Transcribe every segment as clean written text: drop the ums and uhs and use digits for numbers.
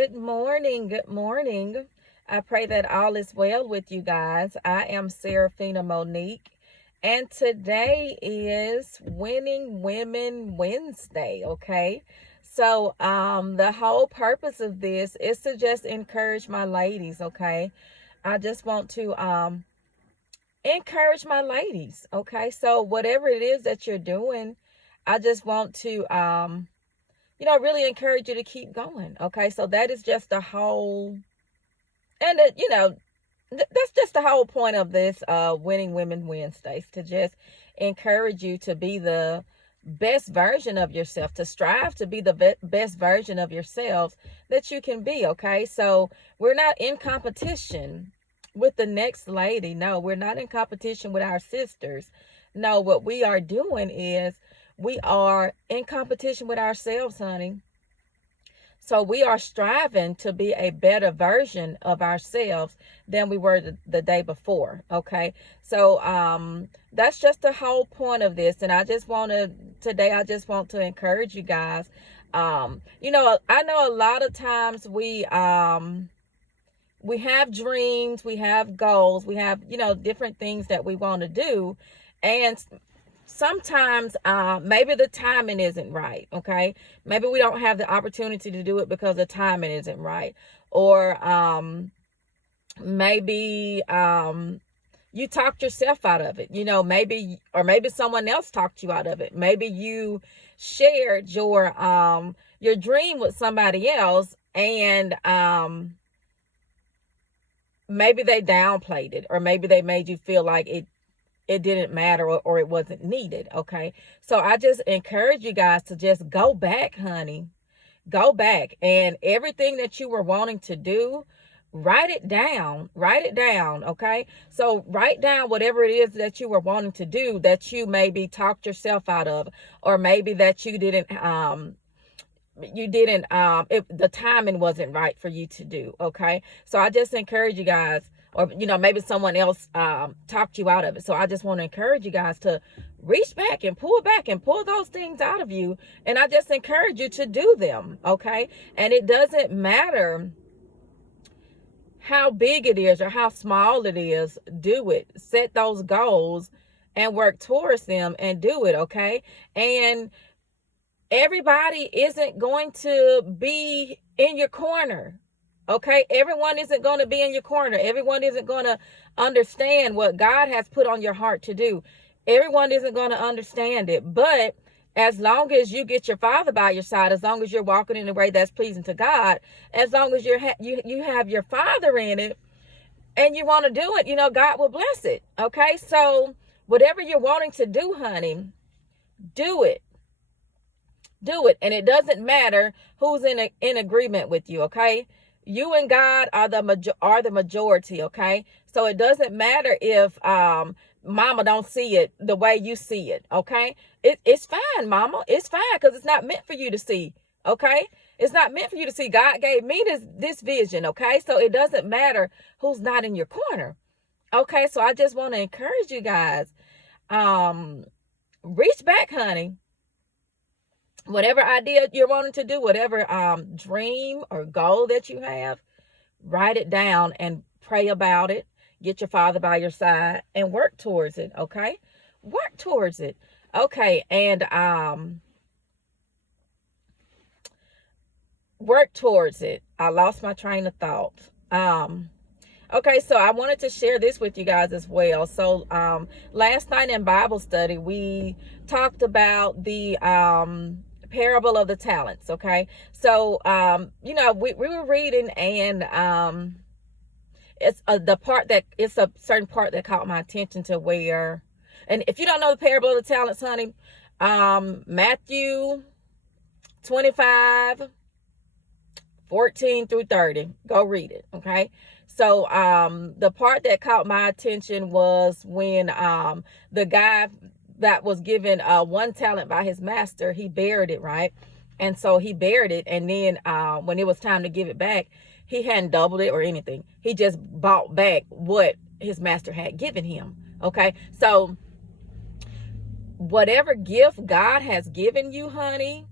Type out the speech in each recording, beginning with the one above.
Good morning. Good morning. I pray that all is well with you guys. I am Serafina Monique, and today is Winning Women Wednesday. Okay. So, the whole purpose of this is to just encourage my ladies. Okay. I just want to, encourage my ladies. Okay. So, whatever it is that you're doing, I just want to, really encourage you to keep going. Okay. So that is just the whole, and that's just the whole point of this Winning Women Wednesdays, to just encourage you to be the best version of yourself, to strive to be the best version of yourselves that you can be. Okay. So we're not in competition with the next lady. No, we're not in competition with our sisters. No, what we are doing is we are in competition with ourselves, honey. So we are striving to be a better version of ourselves than we were the day before. Okay. So that's just the whole point of this. And I just want to encourage you guys. I know a lot of times we have dreams, we have goals, we have, different things that we want to do. And sometimes maybe the timing isn't right. Okay. Maybe we don't have the opportunity to do it because the timing isn't right. Or maybe you talked yourself out of it. Maybe someone else talked you out of it. Maybe you shared your dream with somebody else, and maybe they downplayed it, or maybe they made you feel like it didn't matter, or it wasn't needed. Okay. So I just encourage you guys to just go back, honey. Go back, and everything that you were wanting to do, write it down. Okay. So write down whatever it is that you were wanting to do that you maybe talked yourself out of, or maybe that you didn't, the timing wasn't right for you to do. Okay. So I just encourage you guys, or maybe someone else talked you out of it. So I just want to encourage you guys to reach back and pull those things out of you. And I just encourage you to do them. Okay. And it doesn't matter how big it is or how small it is. Do it. Set those goals and work towards them and do it. Okay. And everybody isn't going to be in your corner. Okay. Everyone isn't going to be in your corner. Everyone isn't going to understand what God has put on your heart to do. Everyone isn't going to understand it. But as long as you get your Father by your side, as long as you're walking in a way that's pleasing to God, as long as you have your Father in it, and you want to do it, God will bless it. Okay. So whatever you're wanting to do, honey, do it. Do it. And it doesn't matter who's in agreement with you. Okay. You and God are the majority. Okay. So it doesn't matter if mama don't see it the way you see it. Okay. It's fine, mama. It's fine, because it's not meant for you to see. Okay. It's not meant for you to see. God gave me this vision. Okay. So it doesn't matter who's not in your corner. Okay. So I just want to encourage you guys. Reach back, honey. Whatever idea you're wanting to do, whatever dream or goal that you have, write it down and pray about it. Get your Father by your side and work towards it. Okay. Work towards it. Okay. And work towards it. I lost my train of thought. Okay, so I wanted to share this with you guys as well. So last night in Bible study, we talked about the parable of the talents. Okay, so we were reading, and it's it's a certain part that caught my attention, to where, and if you don't know the parable of the talents, honey, Matthew 25 14 through 30, go read it. Okay. So the part that caught my attention was when the guy that was given one talent by his master, he buried it, right? And so he buried it, and then when it was time to give it back, he hadn't doubled it or anything. He just bought back what his master had given him. Okay. So whatever gift God has given you, honey,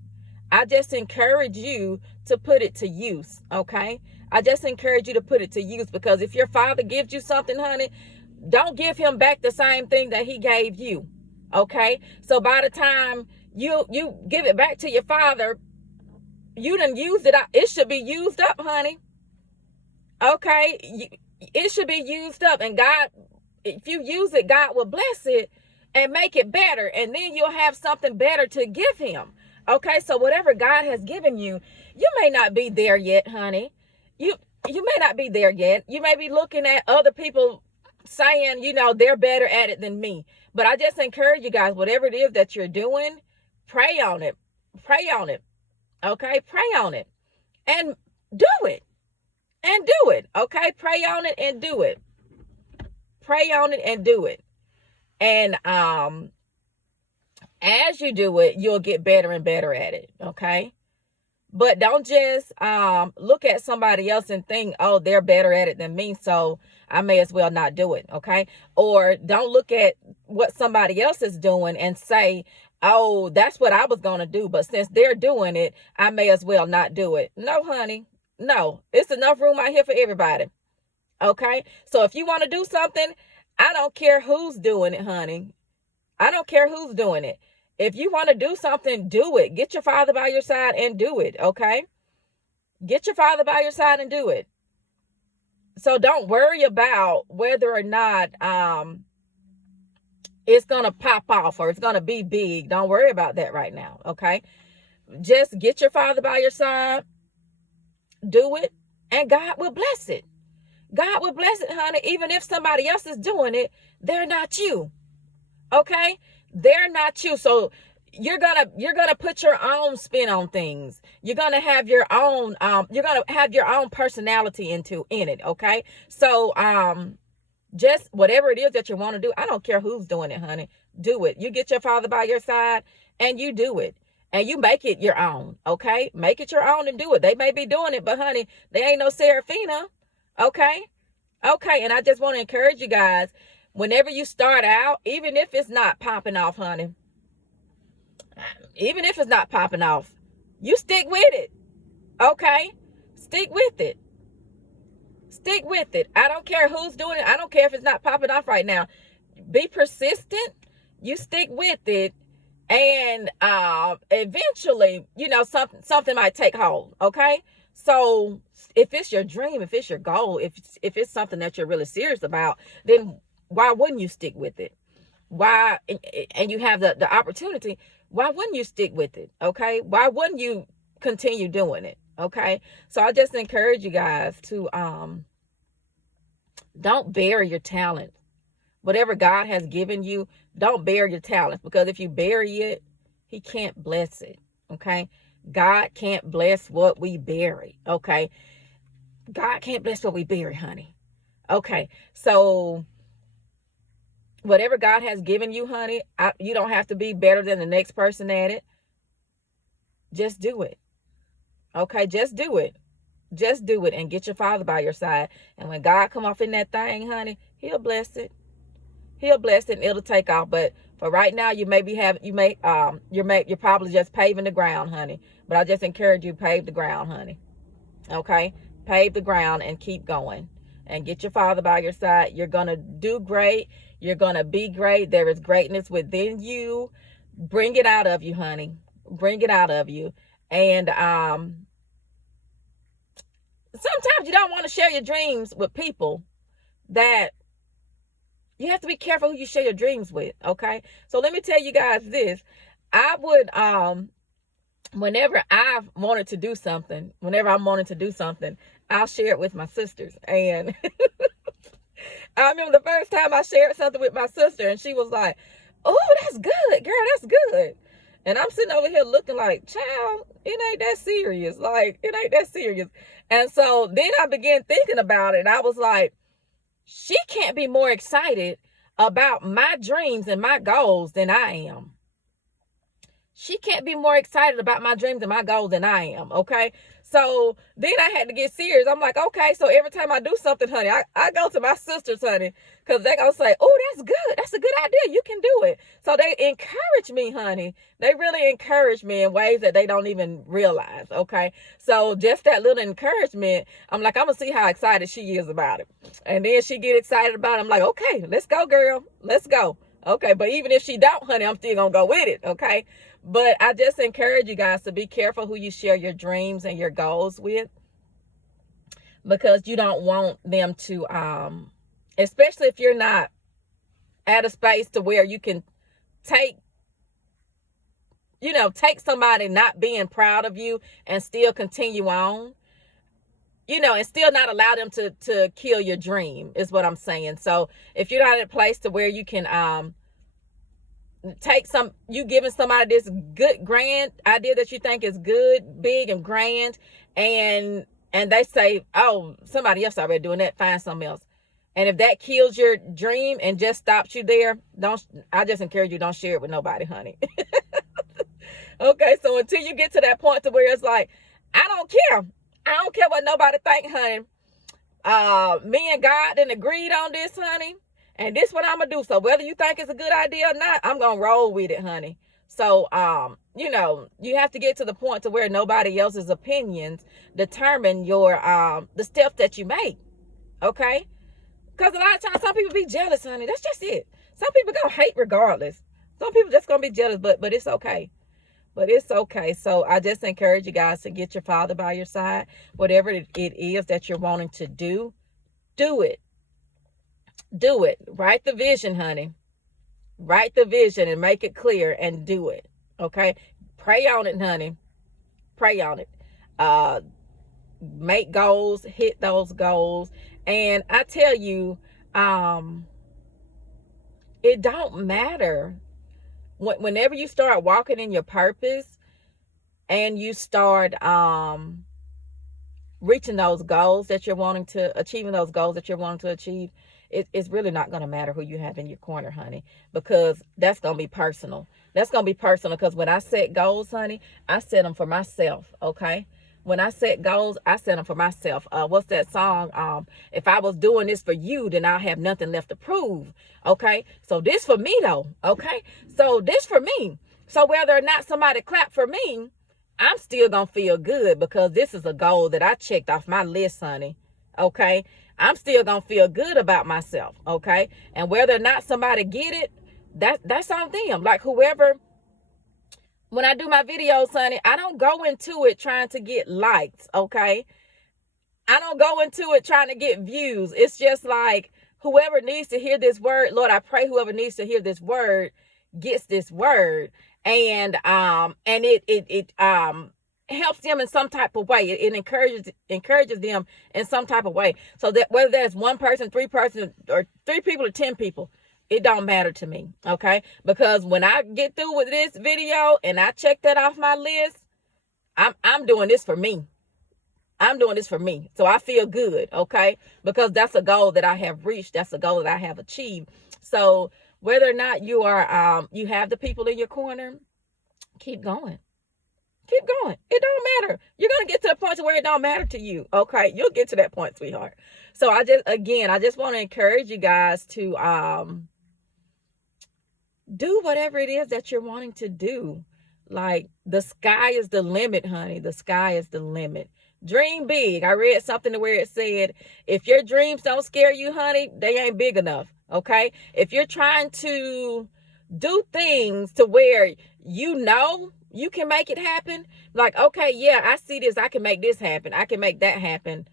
I just encourage you to put it to use, okay? I just encourage you to put it to use, because if your father gives you something, honey, don't give him back the same thing that he gave you, okay? So by the time you give it back to your father, you done used it. It should be used up, honey. Okay, it should be used up, and God, if you use it, God will bless it and make it better, and then you'll have something better to give him. Okay, so whatever God has given you, you may not be there yet, honey. You may not be there yet. You may be looking at other people saying, you know, they're better at it than me. But I just encourage you guys, whatever it is that you're doing, pray on it. Pray on it. Okay, pray on it and do it. And do it. Okay, pray on it and do it. Pray on it and do it. And as you do it, you'll get better and better at it. Okay. But don't just look at somebody else and think, oh, they're better at it than me, so I may as well not do it. Okay. Or don't look at what somebody else is doing and say, oh, that's what I was going to do, but since they're doing it, I may as well not do it. No, honey. No, it's enough room out here for everybody. Okay. So if you want to do something, I don't care who's doing it, honey. I don't care who's doing it. If you want to do something, do it. Get your father by your side and do it. Okay. Get your father by your side and do it. So don't worry about whether or not it's going to pop off or it's going to be big. Don't worry about that right now. Okay. Just get your father by your side. Do it, and God will bless it. God will bless it, honey. Even if somebody else is doing it, they're not you. Okay? They're not you. So you're gonna put your own spin on things. You're gonna have your own personality in it. Okay? So just whatever it is that you want to do, I don't care who's doing it, honey. Do it. You get your father by your side and you do it. And you make it your own, okay? Make it your own and do it. They may be doing it, but honey, they ain't no Serafina, okay? Okay, and I just want to encourage you guys, whenever you start out, even if it's not popping off, honey, even if it's not popping off, you stick with it, okay? Stick with it. Stick with it. I don't care who's doing it. I don't care if it's not popping off right now. Be persistent. You stick with it. And eventually, you know, something might take hold. Okay. So if it's your dream, if it's your goal, if it's something that you're really serious about, then why wouldn't you stick with it? Why? And you have the opportunity. Why wouldn't you stick with it? Okay. Why wouldn't you continue doing it? Okay. So I just encourage you guys to don't bury your talent. Whatever God has given you, don't bury your talents, because if you bury it, he can't bless it. Okay. God can't bless what we bury. Okay. God can't bless what we bury, honey. Okay. So whatever God has given you, honey, you don't have to be better than the next person at it. Just do it. Okay. Just do it. Just do it and get your father by your side. And when God come off in that thing, honey, he'll bless it. He'll bless it and it'll take off. But for right now, you're probably just paving the ground, honey. But I just encourage you, pave the ground, honey. Okay? Pave the ground and keep going. And get your father by your side. You're going to do great. You're going to be great. There is greatness within you. Bring it out of you, honey. Bring it out of you. And sometimes you don't want to share your dreams with people that you have to be careful who you share your dreams with, okay? So let me tell you guys this. I would, whenever I'm wanting to do something, I'll share it with my sisters. And I remember the first time I shared something with my sister, and she was like, oh, that's good, girl, that's good. And I'm sitting over here looking like, child, it ain't that serious. Like, it ain't that serious. And so then I began thinking about it, and I was like, she can't be more excited about my dreams and my goals than I am. she can't be more excited about my dreams and my goals than I am, okay? So then I had to get serious. I'm like, okay, so every time I do something, honey, I go to my sisters, honey, because they're going to say, oh, that's good. That's a good idea. You can do it. So they encourage me, honey. They really encourage me in ways that they don't even realize, okay? So just that little encouragement, I'm like, I'm going to see how excited she is about it. And then she get excited about it. I'm like, okay, let's go, girl. Let's go. Okay, but even if she don't, honey, I'm still going to go with it, okay? But I just encourage you guys to be careful who you share your dreams and your goals with, because you don't want them to, especially if you're not at a space to where you can take somebody not being proud of you and still continue on, and still not allow them to kill your dream is what I'm saying. So if you're not at a place to where you can, you giving somebody this good grand idea that you think is good, big and grand, and they say, oh, somebody else already doing that, find something else. And if that kills your dream and just stops you there, I just encourage you, don't share it with nobody, honey. Okay, so until you get to that point to where it's like, I don't care what nobody think, honey. Me and God done agreed on this, honey. And this is what I'm going to do. So whether you think it's a good idea or not, I'm going to roll with it, honey. So, you have to get to the point to where nobody else's opinions determine the steps that you make. Okay? Because a lot of times some people be jealous, honey. That's just it. Some people going to hate regardless. Some people just going to be jealous, but it's okay. But it's okay. So I just encourage you guys to get your Father by your side. Whatever it is that you're wanting to do, do it. Do it. Write the vision, honey. Write the vision and make it clear and do it. Okay? Pray on it, honey. Pray on it. Make goals, hit those goals. And I tell you, it don't matter. Whenever you start walking in your purpose and you start reaching those goals that you're wanting to, achieving those goals that you're wanting to achieve, it's really not going to matter who you have in your corner, honey, because that's going to be personal. That's going to be personal, because when I set goals, honey, I set them for myself, okay? When I set goals, I set them for myself. What's that song? If I was doing this for you, then I'll have nothing left to prove, okay? So this for me, though, okay? So this for me. So whether or not somebody clap for me, I'm still going to feel good, because this is a goal that I checked off my list, honey, okay? I'm still going to feel good about myself, okay? And whether or not somebody get it, that's on them. Like whoever, when I do my videos, honey, I don't go into it trying to get likes, okay? I don't go into it trying to get views. It's just like whoever needs to hear this word, Lord, I pray whoever needs to hear this word gets this word. And it helps them in some type of way. It encourages them in some type of way. So that whether there's one person, or 3 people or 10 people, it don't matter to me. Okay. Because when I get through with this video and I check that off my list, I'm doing this for me. I'm doing this for me. So I feel good. Okay. Because that's a goal that I have reached. That's a goal that I have achieved. So whether or not you are, you have the people in your corner, keep going. Keep going. It don't matter. You're going to get to a point where it don't matter to you. Okay. You'll get to that point, sweetheart. So I just want to encourage you guys to, do whatever it is that you're wanting to do. Like the sky is the limit, honey. The sky is the limit. Dream big. I read something where it said, if your dreams don't scare you, honey, they ain't big enough. Okay. If you're trying to do things to where you can make it happen. Like, okay, yeah, I see this. I can make this happen. I can make that happen.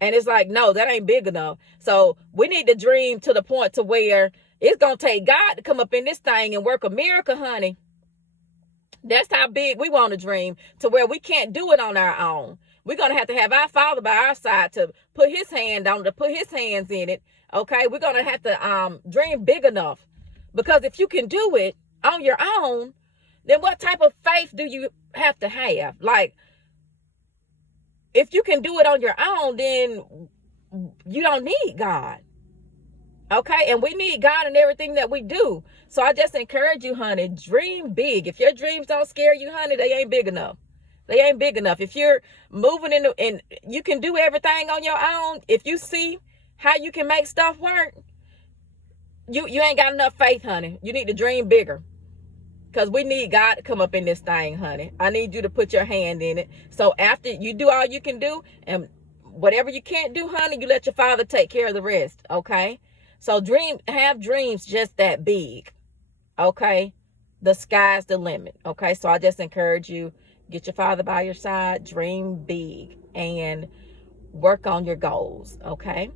And it's like, no, that ain't big enough. So we need to dream to the point to where it's going to take God to come up in this thing and work a miracle, honey. That's how big we want to dream, to where we can't do it on our own. We're going to have our Father by our side to put his hand on it, to put his hands in it. Okay. We're going to have to dream big enough, because if you can do it on your own, then what type of faith do you have to have? Like, if you can do it on your own, then you don't need God. Okay, and we need God in everything that we do. So I just encourage you, honey, dream big. If your dreams don't scare you, honey, they ain't big enough. They ain't big enough. If you're moving and you can do everything on your own, if you see how you can make stuff work, you ain't got enough faith, honey. You need to dream bigger. Because we need God to come up in this thing, honey. I need you to put your hand in it. So after you do all you can do, and whatever you can't do, honey, you let your Father take care of the rest, okay? So have dreams just that big, okay? The sky's the limit, okay? So I just encourage you, get your Father by your side, dream big, and work on your goals, okay?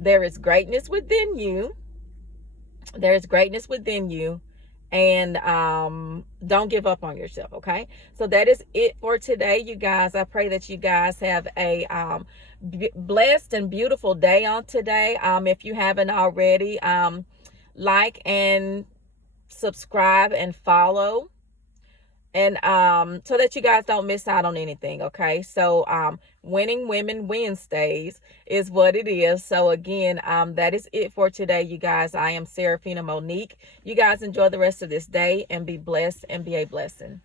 There is greatness within you. There is greatness within you. And don't give up on yourself, okay? So that is it for today, you guys. I pray that you guys have a blessed and beautiful day on today. If you haven't already, like and subscribe and follow, and so that you guys don't miss out on anything, okay? So Winning Women Wednesdays is what it is. So again, that is it for today, you guys. I am Serafina Monique. You guys enjoy the rest of this day and be blessed and be a blessing.